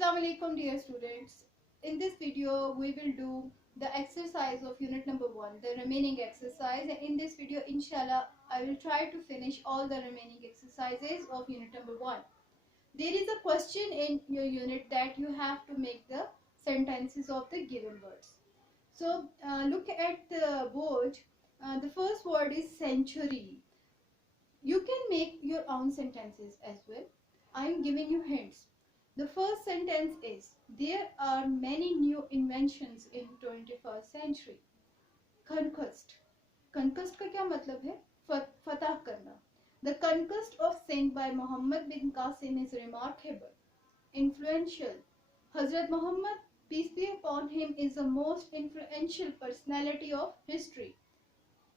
Assalamu alaikum dear students. In this video we will do the exercise of unit number 1, the remaining exercise, and in this video inshallah I will try to finish all the remaining exercises of unit number 1. There is a question in your unit that you have to make the sentences of the given words. So look at the board. The first word is century. You can make your own sentences as well. I am giving you hints. The first sentence is, there are many new inventions in 21st century. Conquest. Conquest का क्या मतलब है? फतह करना. The conquest of Sindh by Muhammad bin Qasim is remarkable. Influential. Hazrat Muhammad, peace be upon him, is the most influential personality of history.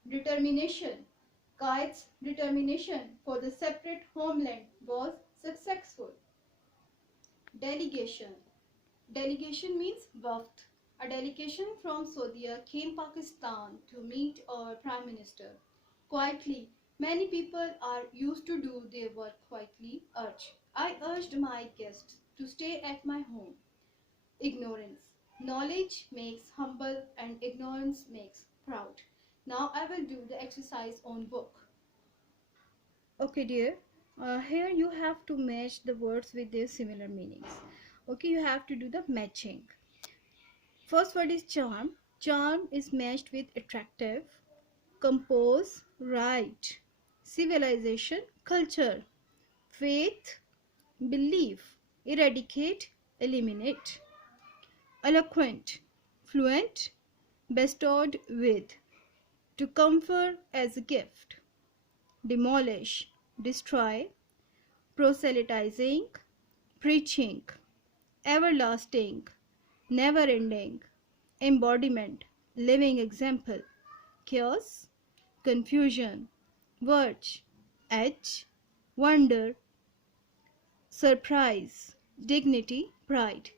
Determination. Qaid's determination for the separate homeland was successful. Delegation. Delegation means waft. A delegation from Saudi came Pakistan to meet our Prime Minister. Quietly. Many people are used to do their work quietly. Urge. I urged my guests to stay at my home. Ignorance. Knowledge makes humble and ignorance makes proud. Now I will do the exercise on book. Okay dear, here you have to match the words with their similar meanings. Okay, you have to do the matching. First word is charm. Charm is matched with attractive. Compose, right. Civilization, culture. Faith, belief. Eradicate, eliminate. Eloquent, fluent. Bestowed with. To confer as a gift. Demolish, destroy. Proselytizing, preaching. Everlasting, never ending. Embodiment, living example. Chaos, confusion. Verge, edge. Wonder, surprise. Dignity, pride.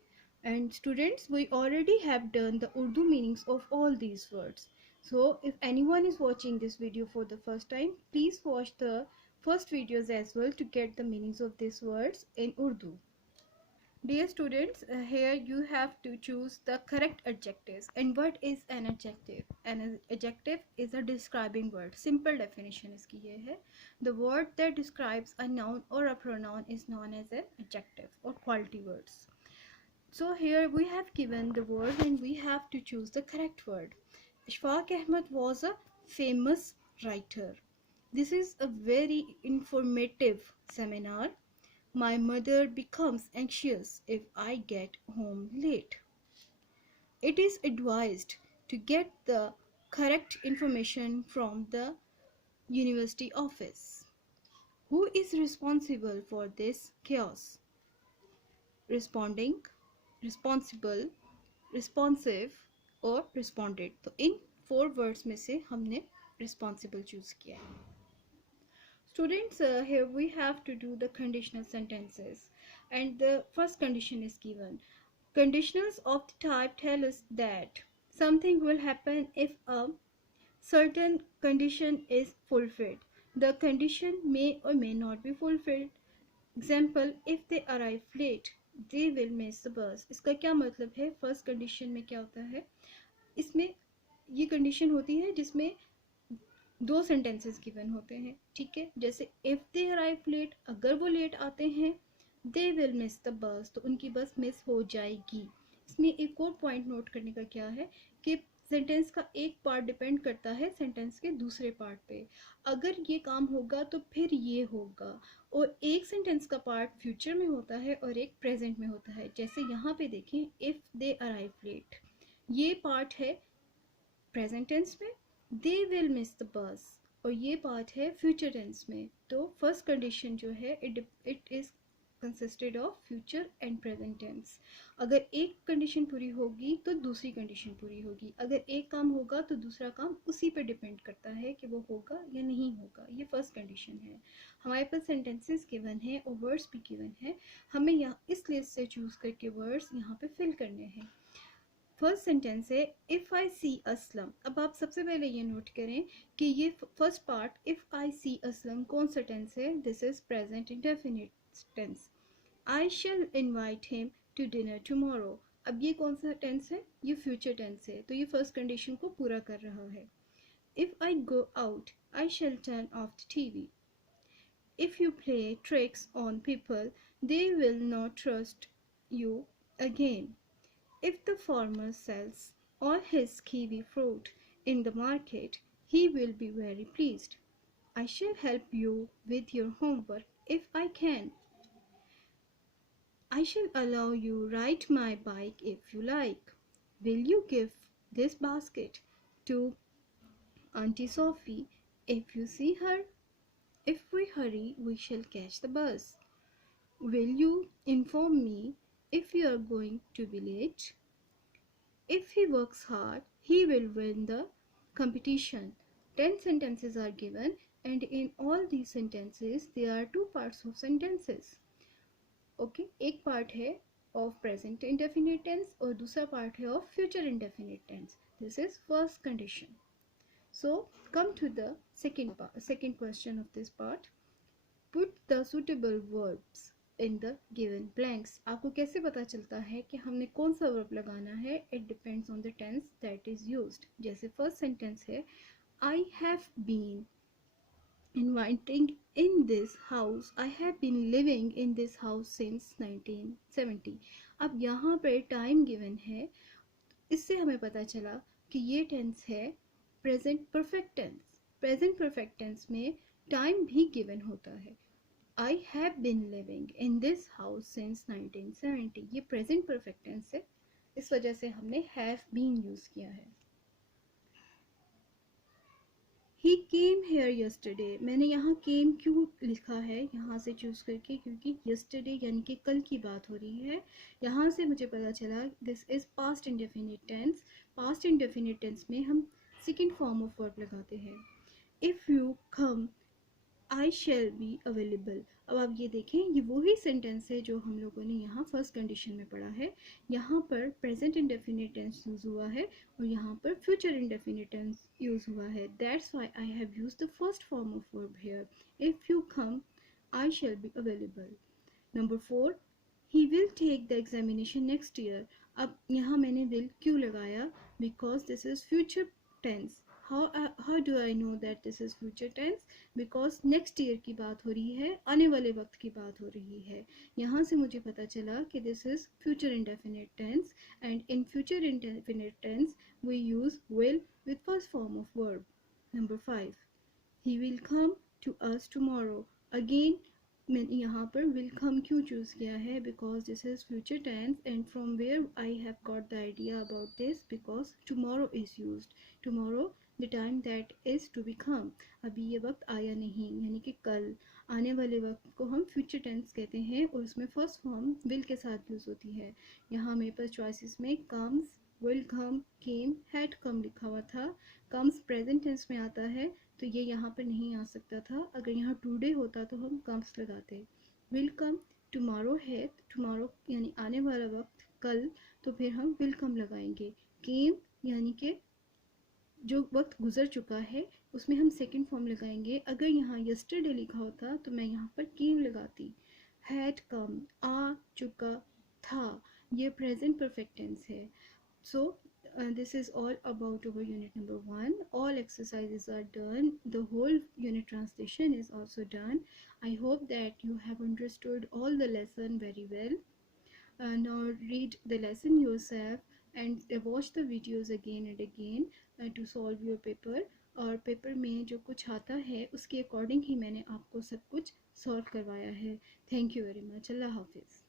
And students, we already have done the Urdu meanings of all these words. So if anyone is watching this video for the first time, please watch the first videos as well to get the meanings of these words in Urdu. Dear students, here you have to choose the correct adjectives. And what is an adjective? An adjective is a describing word. Simple definition इसकी ये है. The word that describes a noun or a pronoun is known as an adjective or quality words. So here we have given the word and we have to choose the correct word. Ishfaq Ahmed was a famous writer. This is a very informative seminar. My mother becomes anxious if I get home late. It is advised to get the correct information from the university office. Who is responsible for this chaos? Responding, responsible, responsive और responded. तो इन 4 words में से हमने responsible choose किया है. Students, here we have to do the conditional sentences, and the first condition is given. Conditionals of the type tell us that something will happen if a certain condition is fulfilled. The condition may or may not be fulfilled. Example, if they arrive late, they will miss the bus. इसका क्या मतलब है? First condition में क्या होता है? इसमें ये कंडीशन होती है जिसमें 2 सेंटेंसेस गिवन होते हैं. ठीक है, जैसे इफ दे अराइव लेट, अगर वो लेट आते हैं, they will miss the bus, तो उनकी बस मिस हो जाएगी. इसमें एक और पॉइंट नोट करने का क्या है कि सेंटेंस का एक पार्ट डिपेंड करता है सेंटेंस के दूसरे पार्ट पे. अगर ये काम होगा तो फिर ये होगा, और एक सेंटेंस का पार्ट फ्यूचर में होता है और एक प्रेजेंट में होता है. जैसे यहाँ पे देखें, इफ दे अराइव लेट, ये पार्ट है प्रेजेंट टेंस में, they will miss the bus, और ये पार्ट है फ्यूचर टेंस में. तो फर्स्ट कंडीशन जो है it is consisted of future and present tense. अगर एक कंडीशन पूरी होगी तो दूसरी कंडीशन पूरी होगी. अगर एक काम होगा तो दूसरा काम उसी पे डिपेंड करता है कि वो होगा या नहीं होगा. ये फर्स्ट कंडीशन है. हमारे पास सेंटेंसेस गिवन है और वर्ड्स भी गिवन है. हमें यहाँ इस लिस्ट से चूज करके वर्ड्स यहाँ पे फिल करने हैं. फर्स्ट सेंटेंस है इफ़ आई सी असलम. अब आप सबसे पहले ये नोट करें कि ये first part if I see Aslam कौन सा टेंस है? This is present indefinite tense. I shall invite him to dinner tomorrow. अब ये कौन सा टेंस है? ये फ्यूचर टेंस है, तो ये फर्स्ट कंडीशन को पूरा कर रहा है. If I go out, I shall turn off the TV. If you play tricks on people, they will not trust you again. If the farmer sells all his kiwi fruit in the market, he will be very pleased. I shall help you with your homework if I can. I shall allow you ride my bike if you like. Will you give this basket to Auntie Sophie if you see her? If we hurry, we shall catch the bus. Will you inform me if you are going to be late? If he works hard, he will win the competition. 10 sentences are given, and in all these sentences there are two parts of sentences. Okay, एक part है of present indefinite tense और दूसरा part है of future indefinite tense. This is first condition. So come to the second question of this part. Put the suitable verbs in the given blanks. आपको कैसे पता चलता है कि हमने कौन सा वर्ब लगाना है? It depends on the tense that is used. जैसे first sentence है I have been inviting in this house. I have been living in this house since 1970. अब यहाँ पर टाइम गिवन है, इससे हमें पता चला कि ये टेंस है present perfect tense. Present perfect tense में टाइम भी गिवन होता है. I have been living in this house since 1970. ये प्रेजेंट परफेक्ट टेंस है, इस वजह से हमने have been यूज किया है. He came here yesterday. मैंने यहाँ came क्यों लिखा है यहाँ से चूज करके? क्योंकि yesterday यानी कि कल की बात हो रही है. यहाँ से मुझे पता चला this is past indefinite tense. past indefinite tense में हम second form of verb लगाते हैं. If you come, I shall be available. अब आप ये देखें, ये वही सेंटेंस है जो हम लोगों ने यहाँ फर्स्ट कंडीशन में पढ़ा है. यहाँ पर प्रेजेंट इंडेफिनिट टेंस यूज हुआ है और यहाँ पर फ्यूचर इंडेफिनिट टेंस यूज हुआ है. That's why I have used the first form of verb here. If you come, I shall be available. Number 4, he will take the examination next year. अब यहाँ मैंने will क्यों लगाया? Because this is future tense. How do I know that this is future tense? Because next year की बात हो रही है, आने वाले वक्त की बात हो रही है. यहाँ से मुझे पता चला कि this is future indefinite tense, and in future indefinite tense we use will with first form of verb. Number 5, he will come to us tomorrow. Again मैंने यहाँ पर will come क्यों चूज किया है? Because this is future tense, and from where I have got the idea about this? Because tomorrow is used. Tomorrow, the time that is to become. अभी ये वक्त आया नहीं, यानी कि कल. आने वाले वक्त को हम future tense कहते हैं और उसमें first form will के साथ यूज होती है. यहाँ मेरे पास choices में comes, will come, came, had come लिखा हुआ था. comes present tense में आता है, तो ये यहाँ पर नहीं आ सकता था. अगर यहाँ टुडे होता तो हम comes लगाते. will come tomorrow है, tomorrow यानी आने वाला वक्त कल, तो फिर हम will come लगाएंगे. came यानी कि जो वक्त गुजर चुका है उसमें हम सेकंड फॉर्म लगाएंगे. अगर यहाँ yesterday लिखा होता तो मैं यहाँ पर came लगाती. had come आ चुका था, ये प्रेजेंट परफेक्ट टेंस है. So this is all about our unit number 1. All exercises are done. The whole unit translation is also done. I hope that you have understood all the lesson very well. Now read the lesson yourself and watch the videos again and again to solve your paper. और paper में जो कुछ आता है उसके according ही मैंने आपको सब कुछ सॉल्व करवाया है. Thank you very much. अल्लाह हाफिज़.